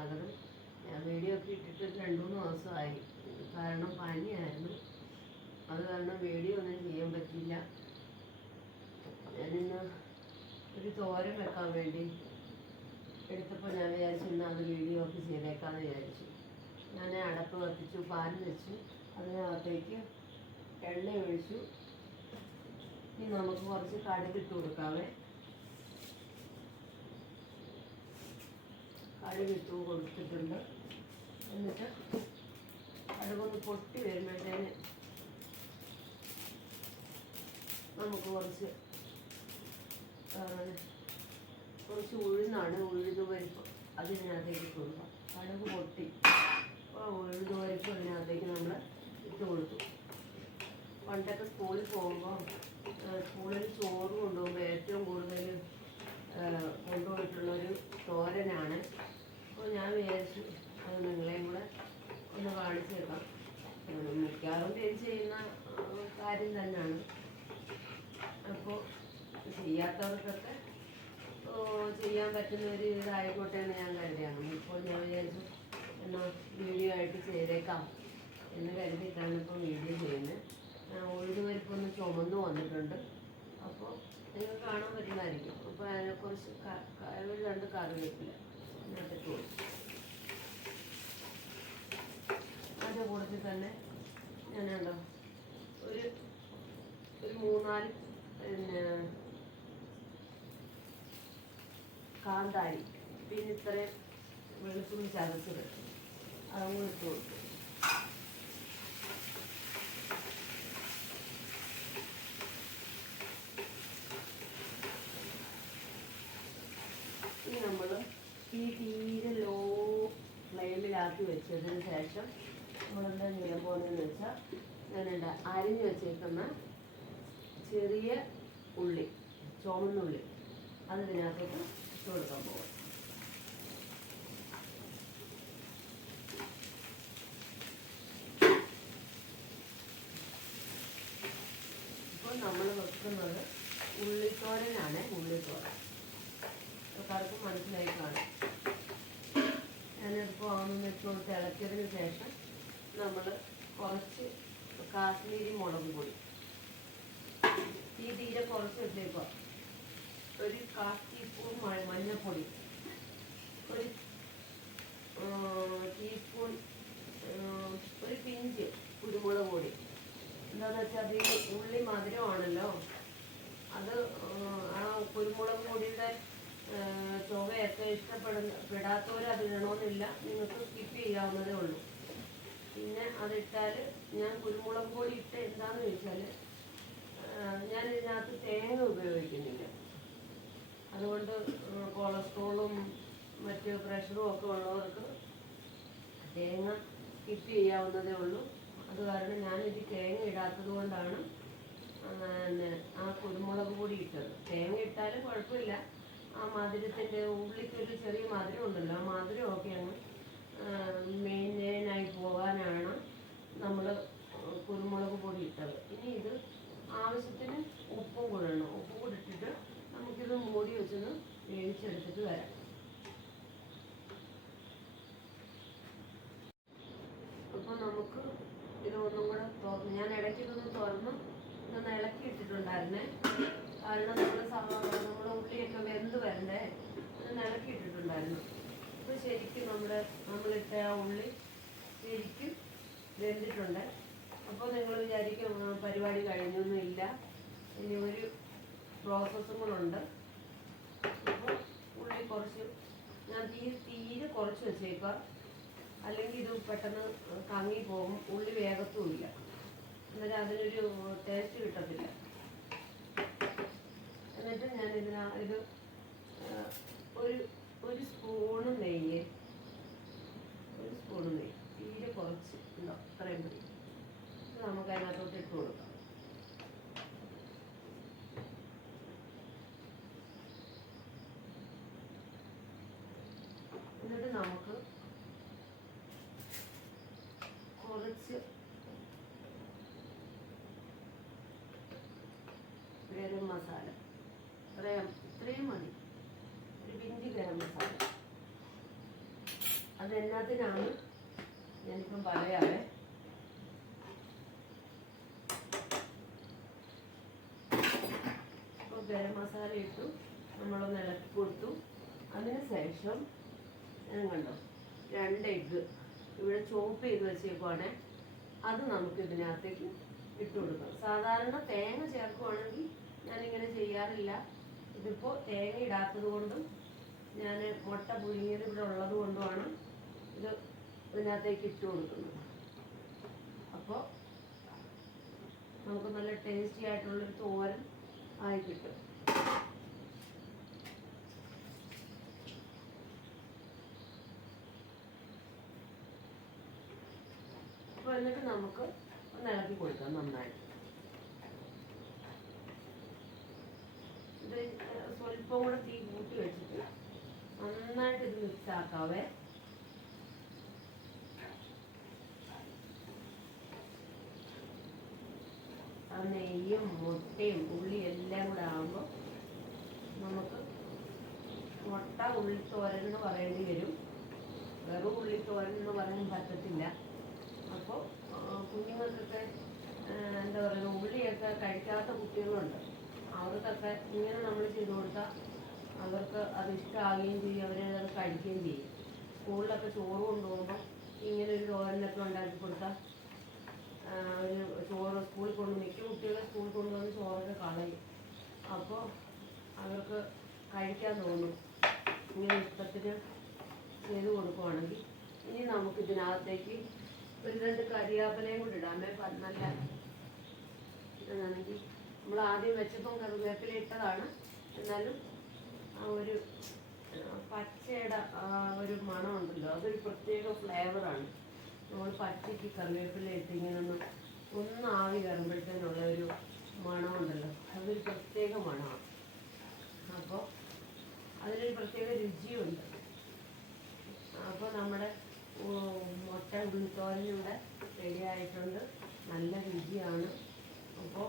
സ്വാഗതം ഞാൻ വീഡിയോ ഒക്കെ ഇട്ടിട്ട് രണ്ട് മൂന്ന് ദിവസമായി. കാരണം പനിയായിരുന്നു. അത് കാരണം വീഡിയോ ഒന്നും ചെയ്യാൻ പറ്റില്ല ഞാനിന്ന് ഒരു തോരൻ വെക്കാൻ വേണ്ടി എടുത്തപ്പോൾ ഞാൻ വിചാരിച്ചു ഇന്ന് അത് വീഡിയോ ഒക്കെ ചെയ്തേക്കാമെന്ന് വിചാരിച്ചു. ഞാൻ അടപ്പ് കത്തിച്ചു പാൽ വെച്ചു. അതിനകത്തേക്ക് എണ്ണ ഒഴിച്ചു. ഇനി നമുക്ക് കുറച്ച് കടുകിട്ട് കൊടുക്കാവേ. കടുകിട്ട് കൊടുത്തിട്ടുണ്ട് എന്നിട്ട് കടുകൊന്ന് പൊട്ടി വരുമ്പോഴത്തേന് നമുക്ക് കുറച്ച് കുറച്ച് ഉഴുന്നാണ്. ഉഴുത് പരിപ്പ് അതിനകത്തേക്ക് കൊടുക്കാം. കടുക് പൊട്ടി. ഉഴുത് പരിപ്പ് അതിനകത്തേക്ക് നമ്മൾ ഇട്ട് കൊടുക്കും പണ്ടൊക്കെ സ്കൂളിൽ പോകുമ്പോൾ സ്കൂളിൽ ചോറ് കൊണ്ടുപോകുമ്പോൾ ഏറ്റവും കൂടുതൽ കൊണ്ടുപോയിട്ടുള്ളൊരു തോരനാണ് അപ്പോൾ ഞാൻ വിചാരിച്ചു അത് നിങ്ങളെയും കൂടെ ഒന്ന് കാണിച്ചു തരാം ഉം, മിക്കവാറും പേര് ചെയ്യുന്ന ആ, കാര്യം തന്നെയാണ് അപ്പോൾ ചെയ്യാത്തവർക്കൊക്കെ ചെയ്യാൻ പറ്റുന്ന ഒരു ഇതായിക്കോട്ടെ എന്ന് ഞാൻ കരുതിയാണ് ഇപ്പോൾ ഞാൻ വിചാരിച്ചു എന്നാൽ വീഡിയോ ആയിട്ട് ചെയ്തേക്കാം എന്ന് കരുതിയിട്ടാണ് ഇപ്പോൾ വീഡിയോ ചെയ്യുന്നത്. ഉഴുത് ഒന്ന് ചുമന്ന് വന്നിട്ടുണ്ട്. അപ്പോൾ നിങ്ങൾക്ക് കാണാൻ പറ്റുന്നതായിരിക്കും. അപ്പോൾ അതിനെക്കുറിച്ച് ഒരു രണ്ട് കറിവേപ്പില അതിനകത്തിട്ട് കൊടുക്കും അതിന്റെ കൂട്ടത്തിൽ തന്നെ ഞാനുണ്ടോ ഒരു ഒരു മൂന്നാൽ പിന്നെ കാന്താരി പിന്നെ ഇത്രയും വെളുത്തുള്ളി ചതച്ചത് അതും ഇട്ട് കൊടുത്തു ഇനി നമ്മൾ ഈ തീരെ ലോ ഫ്ലെയിമിലാക്കി വെച്ചതിന് ശേഷം നമ്മളെന്താ ചെയ്യാൻ പോകുന്നതെന്ന് വെച്ചാൽ ഞാനുണ്ട് അരിഞ്ഞ് വെച്ചേക്കുന്ന ചെറിയ ഉള്ളി ചുവന്നുള്ളി അത് ഇതിനകത്തോട്ട് ഇട്ട് ഇപ്പോൾ നമ്മൾ വെക്കുന്നത് ഉള്ളിത്തോരനാണ് ഉള്ളിത്തോരൻ. പലർക്കും മനസ്സിലായി കാണും. ഞാനിപ്പോൾ ആണെന്ന് വെച്ചോണ്ട് തിളക്കിയതിന് ശേഷം നമ്മൾ കുറച്ച് കാശ്മീരി മുളക് പൊടി. ഈ തീരെ കുറച്ച് വെച്ചേക്കുക ഒരു കാ ടീസ്പൂൺ മഞ്ഞൾപ്പൊടി ഒരു ടീസ്പൂൺ ഒരു പിഞ്ച് കുരുമുളക് പൊടി. എന്താണെന്ന് വെച്ചാൽ അതിൽ ഉള്ളി മധുരമാണല്ലോ. അത് ആ, കുരുമുളക് പൊടിയുടെ ചുവയൊക്കെ ഇഷ്ടപ്പെടുന്ന പെടാത്തവരത് ഇടണമെന്നില്ല നിങ്ങൾക്ക് സ്കിപ്പ് ചെയ്യാവുന്നതേ ഉള്ളൂ. പിന്നെ അതിട്ടാൽ ഞാൻ കുരുമുളക് പൊടി ഇട്ട് എന്താണെന്ന് ചോദിച്ചാൽ ഞാൻ ഇതിനകത്ത് തേങ്ങ ഉപയോഗിക്കുന്നില്ല. അതുകൊണ്ട് കൊളസ്ട്രോളും മറ്റ് പ്രഷറും ഒക്കെ ഉള്ളവർക്ക് തേങ്ങ സ്കിപ്പ് ചെയ്യാവുന്നതേ ഉള്ളൂ. അത് കാരണം ഞാനിത് തേങ്ങ ഇടാത്തത് കൊണ്ടാണ് ആ, കുരുമുളക് പൊടി ഇട്ടത്. തേങ്ങ ഇട്ടാലും കുഴപ്പമില്ല. ആ മധുരത്തിന്റെ ഉള്ളിക്കൊരു ചെറിയ മധുരം ഉണ്ടല്ലോ ആ മധുരമൊക്കെ അങ്ങ് മെയിന്റെയിനായി പോകാനാണ് നമ്മൾ കുരുമുളക് പൊടി ഇട്ടത്. ഇനി ഇത് ആവശ്യത്തിന് ഉപ്പും കൂടെ ഇടണം. ഉപ്പും കൂടെ ഇട്ടിട്ട് നമുക്കിത് മൂടി വെച്ചൊന്ന് വേവിച്ചെടുത്തിട്ട് വരാം അപ്പോൾ നമുക്ക് ഇത് ഒന്നും കൂടെ തുറന്ന് ഞാൻ ഇടയ്ക്ക് ഇതൊന്ന് തുറന്ന് ഇതൊന്ന് ഇളക്കി ഇട്ടിട്ടുണ്ടായിരുന്നേ കാരണം നമ്മുടെ സവാള നമ്മുടെ ഉള്ളിയൊക്കെ വെന്ത് വരണ്ടേ അതൊന്ന് ഇളക്കി ഇട്ടിട്ടുണ്ടായിരുന്നു അപ്പോൾ ശരിക്കും നമ്മുടെ നമ്മളിട്ട ആ ഉള്ളി ശരിക്കും വെന്തിട്ടുണ്ട്. അപ്പോൾ നിങ്ങൾ വിചാരിക്കും പരിപാടി കഴിഞ്ഞൊന്നുമില്ല ഇനി ഒരു പ്രോസസ്സും കൂടെ ഉണ്ട്. അപ്പോൾ ഉള്ളി കുറച്ച് ഞാൻ തീ തീരെ കുറച്ച് വെച്ചേക്കാം. അല്ലെങ്കിൽ ഇത് പെട്ടെന്ന് കങ്ങി പോകും ഉള്ളി വേഗത്തുമില്ല അന്നേരം അതിനൊരു ടേസ്റ്റ് കിട്ടത്തില്ല. എന്നിട്ട് ഞാൻ ഇതിനാ ഇത് ഒരു ഒരു സ്പൂണ് നെയ്യ്. ഒരു സ്പൂണ് നെയ്യ്. തീരെ കുറച്ച്. ഉണ്ടോ അത്രയും മതി. നമുക്ക് അതിനകത്തോട്ട് ഇട്ട് കൊടുക്കാം. എന്നിട്ട് നമുക്ക് കുറച്ച് ഗരം മസാല ഇത്രയും ഇത്രയും മതി ഒരു പിഞ്ച് ഗരം മസാല അതെന്നാത്തിനാണ് ഞാനിപ്പം പറയാവേ ഇപ്പോൾ ഗരം മസാല ഇട്ടു നമ്മളൊന്ന് ഇളക്കി കൊടുത്തു. അതിനുശേഷം ഞാൻ കണ്ടോ രണ്ട് എഗ്ഗ് ഇവിടെ ചോപ്പ് ചെയ്ത് വെച്ചേക്കുവാണ്. അത് നമുക്ക് ഇതിനകത്തേക്ക് ഇട്ട് കൊടുക്കാം. സാധാരണ തേങ്ങ ചേർക്കുവാണെങ്കിൽ ഞാനിങ്ങനെ ചെയ്യാറില്ല. ഇതിപ്പോൾ തേങ്ങ ഇടാത്തത് കൊണ്ടും ഞാൻ മുട്ട പുഴുങ്ങിയത് ഇവിടെ ഉള്ളത് കൊണ്ടുമാണ്. ഇത് ഇതിനകത്തേക്ക് ഇട്ട് കൊടുക്കുന്നത് അപ്പോൾ നമുക്ക് നല്ല ടേസ്റ്റി ആയിട്ടുള്ളൊരു തോരൻ ആയി കിട്ടും. അപ്പോൾ എന്നിട്ട് നമുക്ക് ഒന്ന് ഇളക്കി കൊടുക്കാം നന്നായിട്ട്. ഇത് സ്വല്പം കൂടെ തീ കൂട്ടി വെച്ചിട്ട് നന്നായിട്ട് ഇത് മിക്സ് ആക്കാവേ. ആ നെയ്യും മുട്ടയും ഉള്ളി എല്ലാം കൂടെ ആകുമ്പോൾ നമുക്ക് മുട്ട ഉള്ളിത്തോരൻ എന്ന് പറയേണ്ടി വരും. വെറും ഉള്ളിത്തോരൻ എന്ന് പറയാൻ പറ്റത്തില്ല. അപ്പോൾ കുഞ്ഞുങ്ങൾക്കൊക്കെ എന്താ പറയുക ഉള്ളിയൊക്കെ കഴിക്കാത്ത കുട്ടികളുണ്ട്. അവർക്കൊക്കെ ഇങ്ങനെ നമ്മൾ ചെയ്തു കൊടുത്താൽ അവർക്ക് അത് ഇഷ്ടമാകുകയും ചെയ്യും അവരെ അത് കഴിക്കുകയും ചെയ്യും. സ്കൂളിലൊക്കെ ചോറ് കൊണ്ടുപോകുമ്പോൾ ഇങ്ങനെ ഒരു തോരനൊക്കെ ഉണ്ടാക്കി കൊടുത്താൽ ഒരു ചോറ് സ്കൂളിൽ കൊണ്ട് മിക്ക കുട്ടികളെ സ്കൂളിൽ കൊണ്ടുവന്ന് ചോറൊക്കെ കളയും. അപ്പോൾ അവർക്ക് കഴിക്കാൻ തോന്നും. ഇങ്ങനെ ഇഷ്ടത്തിന് ചെയ്ത് കൊടുക്കുവാണെങ്കിൽ ഇനി നമുക്ക് ഇതിനകത്തേക്ക് ഒരു രണ്ട് കരിയാപ്പലയും കൂടി ഇടാമേ നല്ല ഇതാണെങ്കിൽ നമ്മൾ ആദ്യം വെച്ചപ്പം കറിവേപ്പില ഇട്ടതാണ്. എന്നാലും ആ ഒരു പച്ചയുടെ ആ ഒരു മണമുണ്ടല്ലോ. അതൊരു പ്രത്യേക ഫ്ലേവറാണ് നമ്മൾ പച്ചയ്ക്ക് കറിവേപ്പില ഇട്ട് ഇങ്ങനെ ഒന്ന് ഒന്ന് ആവി കയറുമ്പോഴത്തേനുള്ള ഒരു മണമുണ്ടല്ലോ. അതൊരു പ്രത്യേക മണമാണ്. അപ്പോൾ അതിനൊരു പ്രത്യേക രുചിയുണ്ട്. അപ്പോൾ നമ്മുടെ മുട്ട ഉള്ളിത്തോരനിവിടെ റെഡി ആയിട്ടുണ്ട്. നല്ല രുചിയാണ്. അപ്പോൾ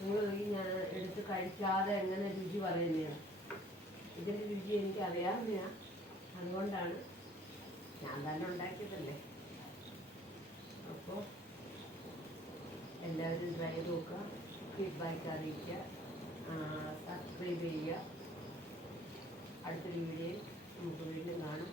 നിങ്ങൾ ഈ ഞാൻ എടുത്ത് കഴിക്കാതെ എങ്ങനെ രുചി പറയുന്നതാണ്. ഇതിന്റെ രുചി എനിക്ക് അറിയാവുന്നതാണ് അതുകൊണ്ടാണ് ഞാൻ തന്നെ ഉണ്ടാക്കിയതല്ലേ? അപ്പോൾ എല്ലാവരും ട്രൈ നോക്കുക ഫീഡ്ബാക്ക് അറിയിക്കുക സബ്സ്ക്രൈബ് ചെയ്യുക. അടുത്തൊരു വീഡിയോയിൽ നമുക്ക് വീണ്ടും കാണാം.